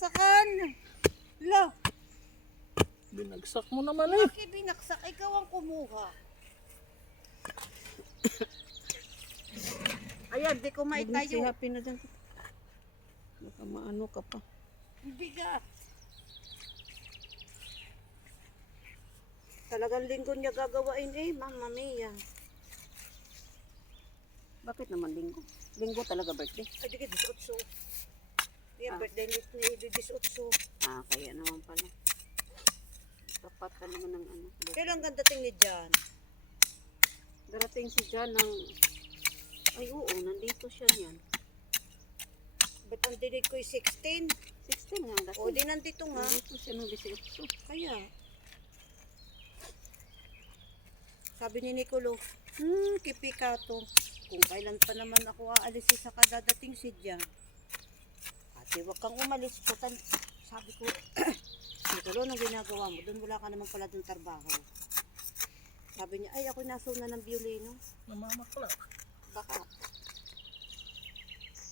binagsakan. La, Binagsak mo naman eh. bakit binagsak? Ikaw ang kumuha. Ayan, di ko Si maitayo. Happy na dyan. Baka maano ka pa. Bigat. Talagang linggo niya gagawain eh, Mama Mia. Bakit naman linggo? Linggo talaga birthday? Ay, di ka 18. Yan, birthday ni 18. Ah, kaya naman pala. Tapat ka naman ng ano. Kailan ganda tingin dyan? Darating si Jan ng... Ay oo, nandito siya niyan. Ba't ang dinig ko 16? 16 nga dati. O, di nandito nga. Nandito siya ng 18. Kaya. Sabi ni Nicolo, kipi ka to. Kung kailan pa naman ako aalis sa kadadating si Jan. Ate, wag kang umalis po. Sabi ko, Nicolo, anong ginagawa mo? Doon wala ka naman pala doon trabaho. Sabi niya, ay ako nasuna ng biolino. Namamakla. Baka.